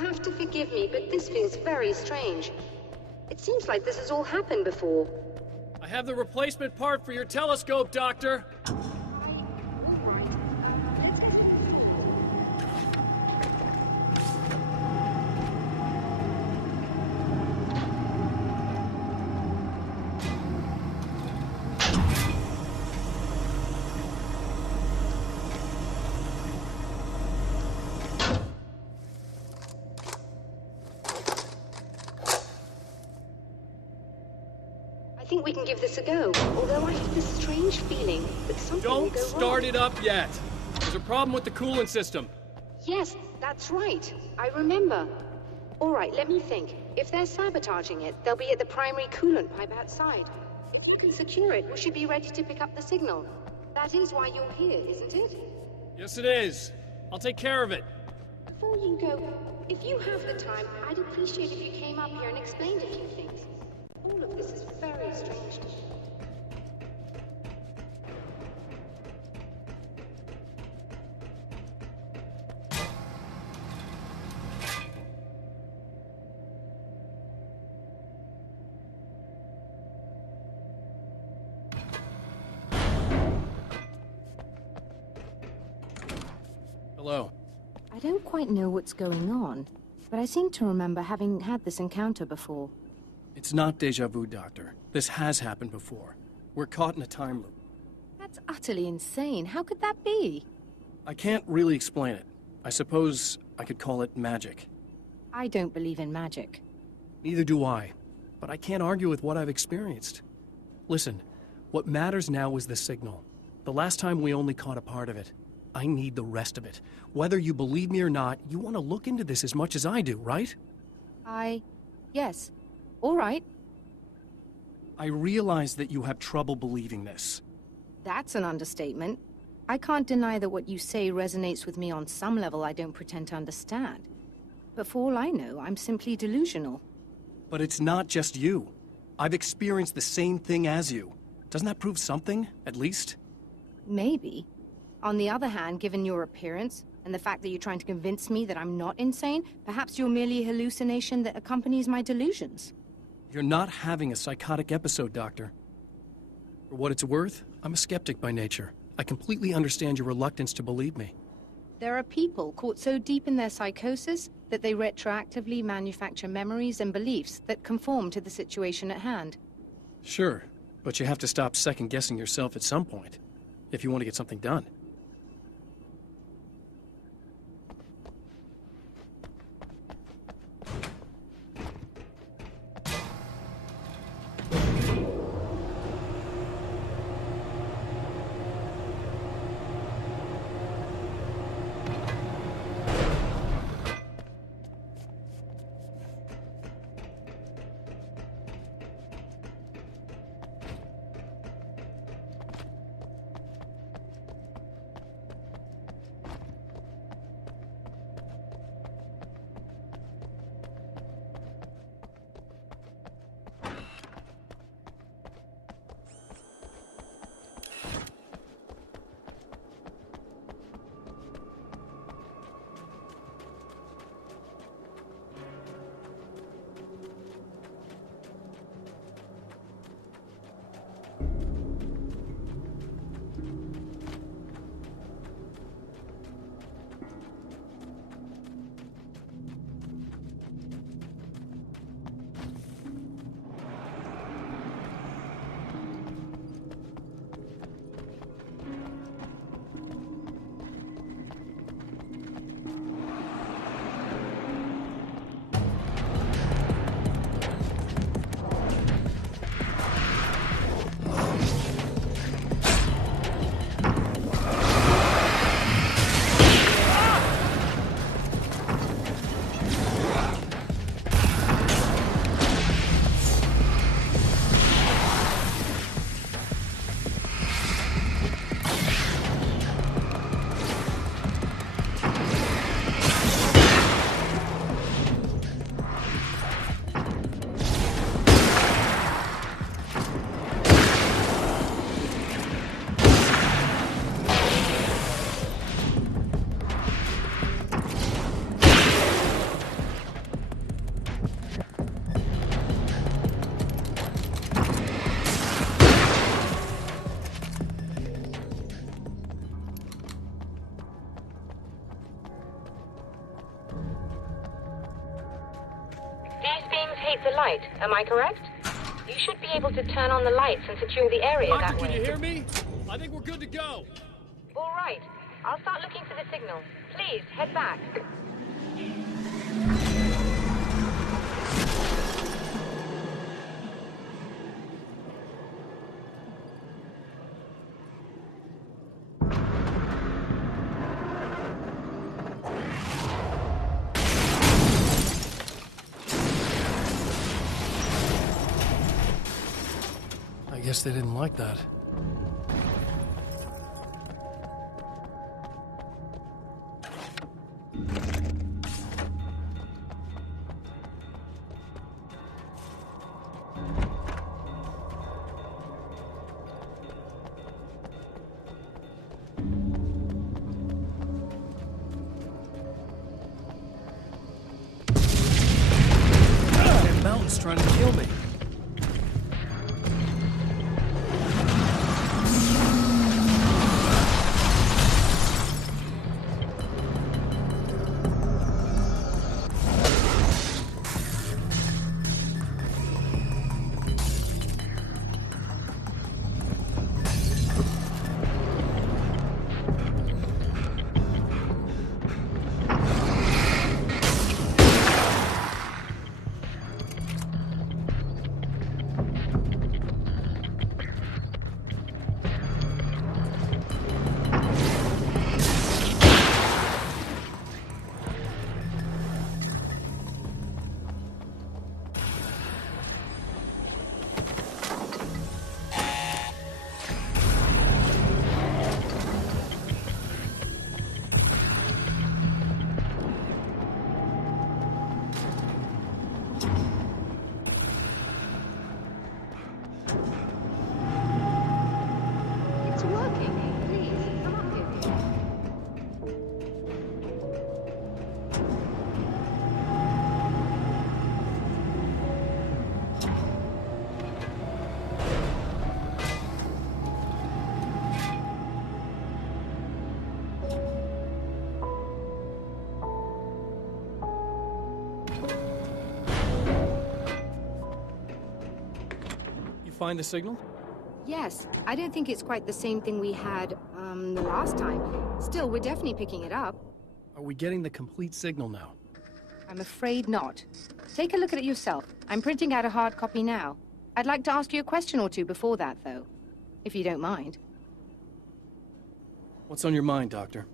have to forgive me, but this feels very strange. It seems like this has all happened before. I have the replacement part for your telescope, Doctor! I think we can give this a go, although I have this strange feeling that something will Don't go start wrong. it up yet! There's a problem with the coolant system. Yes, that's right. I remember. All right, let me think. If they're sabotaging it, they'll be at the primary coolant pipe outside. If you can secure it, we should be ready to pick up the signal. That is why you're here, isn't it? Yes, it is. I'll take care of it. Before you go, if you have the time, I'd appreciate if you came up here and explained a few things. All of this is very strange to me. Hello. I don't quite know what's going on, but I seem to remember having had this encounter before. It's not deja vu, Doctor. This has happened before. We're caught in a time loop. That's utterly insane. How could that be? I can't really explain it. I suppose I could call it magic. I don't believe in magic. Neither do I. But I can't argue with what I've experienced. Listen, what matters now is the signal. The last time we only caught a part of it. I need the rest of it. Whether you believe me or not, you want to look into this as much as I do, right? Yes. All right. I realize that you have trouble believing this. That's an understatement. I can't deny that what you say resonates with me on some level I don't pretend to understand. But for all I know, I'm simply delusional. But it's not just you. I've experienced the same thing as you. Doesn't that prove something, at least? Maybe. On the other hand, given your appearance, and the fact that you're trying to convince me that I'm not insane, perhaps you're merely a hallucination that accompanies my delusions. You're not having a psychotic episode, Doctor. For what it's worth, I'm a skeptic by nature. I completely understand your reluctance to believe me. There are people caught so deep in their psychosis that they retroactively manufacture memories and beliefs that conform to the situation at hand. Sure, but you have to stop second-guessing yourself at some point, if you want to get something done. right, am I correct? You should be able to turn on the lights and secure the area Doctor, that way. can you hear me? I think we're good to go. All right, I'll start looking for the signal. Please, head back. I guess they didn't like that. That mountain's trying to kill me. It's working. Please, come up here. You find the signal? Yes, I don't think it's quite the same thing we had, the last time. Still, we're definitely picking it up. Are we getting the complete signal now? I'm afraid not. Take a look at it yourself. I'm printing out a hard copy now. I'd like to ask you a question or two before that, though. If you don't mind. What's on your mind, Doctor?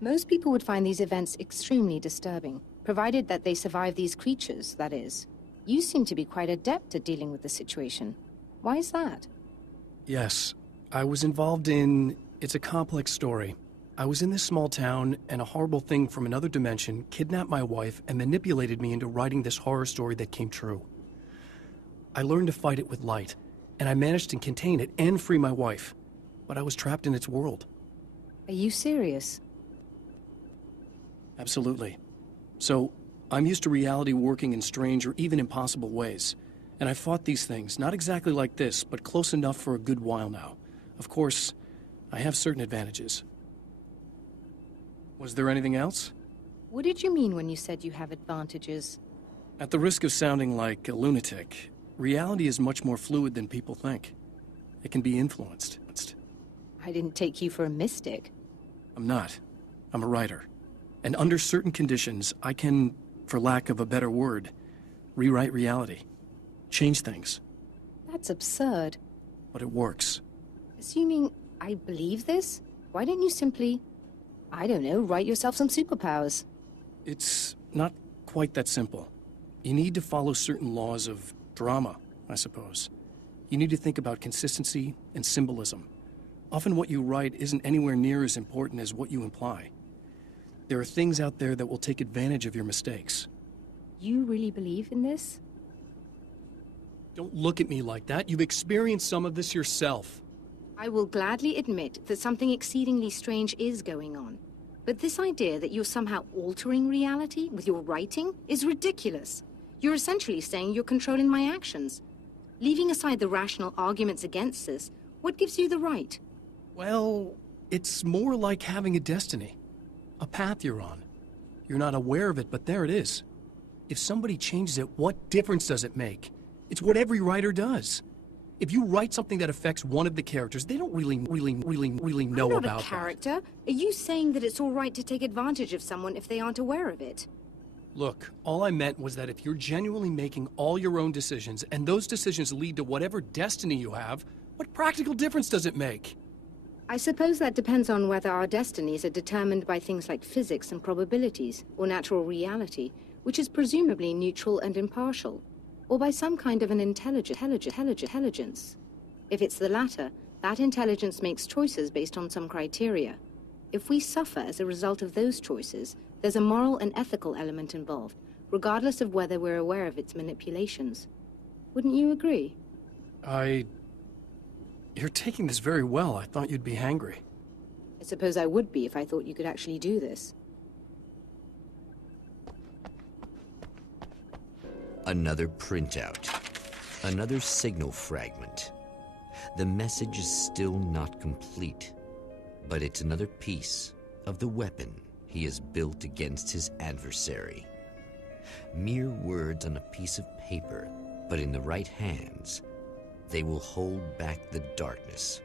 Most people would find these events extremely disturbing, provided that they survive these creatures, that is. You seem to be quite adept at dealing with the situation. Why is that? Yes, I was involved in... It's a complex story. I was in this small town, and a horrible thing from another dimension kidnapped my wife and manipulated me into writing this horror story that came true. I learned to fight it with light, and I managed to contain it and free my wife. But I was trapped in its world. Are you serious? Absolutely. So, I'm used to reality working in strange or even impossible ways. And I've fought these things, not exactly like this, but close enough for a good while now. Of course, I have certain advantages. Was there anything else? What did you mean when you said you have advantages? At the risk of sounding like a lunatic, reality is much more fluid than people think. It can be influenced. I didn't take you for a mystic. I'm not. I'm a writer. And under certain conditions, I can, for lack of a better word, rewrite reality. Change things. That's absurd. But it works. Assuming I believe this, why don't you simply, I don't know, write yourself some superpowers? It's not quite that simple. You need to follow certain laws of drama, I suppose. You need to think about consistency and symbolism. Often what you write isn't anywhere near as important as what you imply. There are things out there that will take advantage of your mistakes. You really believe in this? Don't look at me like that. You've experienced some of this yourself. I will gladly admit that something exceedingly strange is going on. But this idea that you're somehow altering reality with your writing is ridiculous. You're essentially saying you're controlling my actions. Leaving aside the rational arguments against this, what gives you the right? Well, it's more like having a destiny. A path you're on. You're not aware of it, but there it is. If somebody changes it, what difference does it make? It's what every writer does. If you write something that affects one of the characters, they don't really know I'm about not a character. Are you saying that it's all right to take advantage of someone if they aren't aware of it? Look, all I meant was that if you're genuinely making all your own decisions, and those decisions lead to whatever destiny you have, what practical difference does it make? I suppose that depends on whether our destinies are determined by things like physics and probabilities, or natural reality, which is presumably neutral and impartial, or by some kind of an intelligence. If it's the latter, that intelligence makes choices based on some criteria. If we suffer as a result of those choices, there's a moral and ethical element involved, regardless of whether we're aware of its manipulations. Wouldn't you agree? You're taking this very well. I thought you'd be angry. I suppose I would be if I thought you could actually do this. Another printout. Another signal fragment. The message is still not complete, but it's another piece of the weapon he has built against his adversary. Mere words on a piece of paper, but in the right hands, they will hold back the darkness